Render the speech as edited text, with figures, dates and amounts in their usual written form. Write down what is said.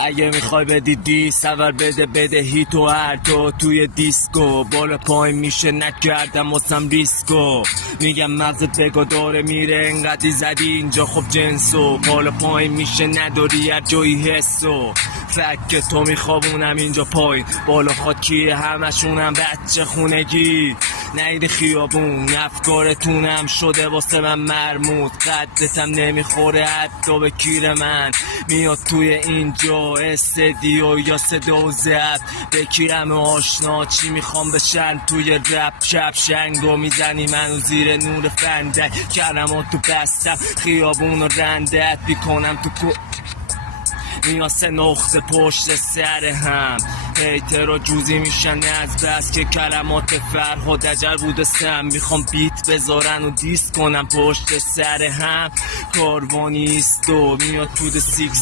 اگه میخوای بدی دیس اول بده هیتو هر توی دیسکو بالا پایین میشه نکردم واسم ریسکو میگم مغزت بگا داره میره انقدی زدی اینجا خب جنسو بالا پایین میشه نداری هر جایی حسو فکر تو میخوابونم اینجا پایین بالا خاکیه همشونم بچه خونگی نید خیابون افکارتونم شده واسه من مرموز قدتم نمیخوره حتی به کیر من میاد توی اینجا استدیو یا صدا و زب به کیرم آشنا چی میخوام بشن توی رپ شب شنگو میزنی منو زیر نور فندک کلماتو بستم خیابون و رندت بیکنم تو میاسه نقطه پشت سر هم هیترها جوزی میشن از بس که کلمات فرهاد اجر بوده سم میخوام بیت بذارن و دیس کنم پشت سر هم کاروانیست و میاد تو د 6